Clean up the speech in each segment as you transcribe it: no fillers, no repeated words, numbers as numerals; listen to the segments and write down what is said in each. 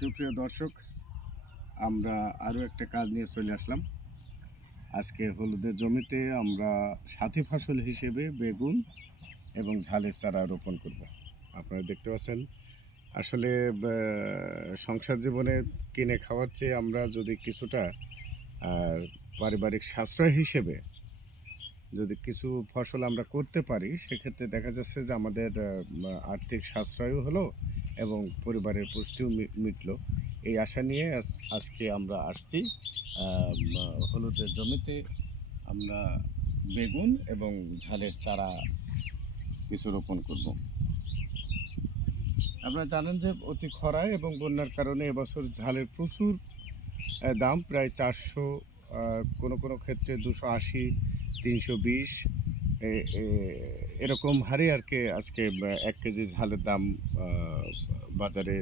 সুপ্রিয় দর্শক, আমরা আরও একটা কাজ নিয়ে চলে আসলাম। আজকে হলুদের জমিতে আমরা সাথী ফসল হিসেবে বেগুন এবং ঝালের চারা রোপণ করব। আপনারা দেখতে পাচ্ছেন, আসলে সংসার জীবনে কিনে খাওয়ার চেয়ে আমরা যদি কিছুটা পারিবারিক সাশ্রয় হিসেবে যদি কিছু ফসল আমরা করতে পারি, সেক্ষেত্রে দেখা যাচ্ছে যে আমাদের আর্থিক সাশ্রয়ও হলো এবং পরিবারের পুষ্টিও মিটলো। এই আশা নিয়ে আজকে আমরা আসছি হলুদের জমিতে। আমরা বেগুন এবং ঝালের চারা কিছু রোপণ করব। আপনারা জানেন যে অতি খরায় এবং বন্যার কারণে এবছর ঝালের প্রচুর দাম, প্রায় 400, কোনো কোনো ক্ষেত্রে 280, 320 এরকম হারে আর কি আজকে 1 কেজি ঝালের দাম বাজারে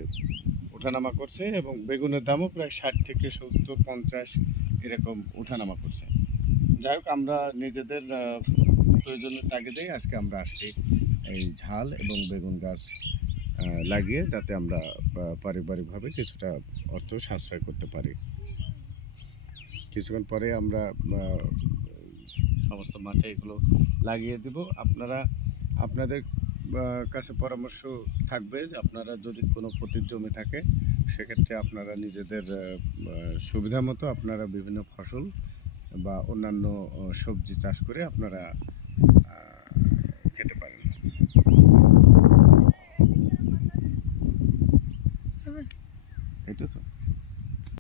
ওঠানামা করছে এবং বেগুনের দামও প্রায় 60 থেকে 70, 50 এরকম ওঠানামা করছে। যাই হোক, আমরা নিজেদের প্রয়োজনের তাগিদেই আজকে আমরা আসছি এই ঝাল এবং বেগুন গাছ লাগিয়ে, যাতে আমরা পারিবারিকভাবে কিছুটা অর্থ সাশ্রয় করতে পারি। কিছুক্ষণ পরে আমরা সমস্ত মাঠে এগুলো লাগিয়ে দেব। আপনাদের কাছে পরামর্শ থাকবে যে আপনারা যদি কোনো পতিত জমি থাকে, সেক্ষেত্রে আপনারা নিজেদের সুবিধা মতো আপনারা বিভিন্ন ফসল বা অন্যান্য সবজি চাষ করে আপনারা খেতে পারেন। এটা তো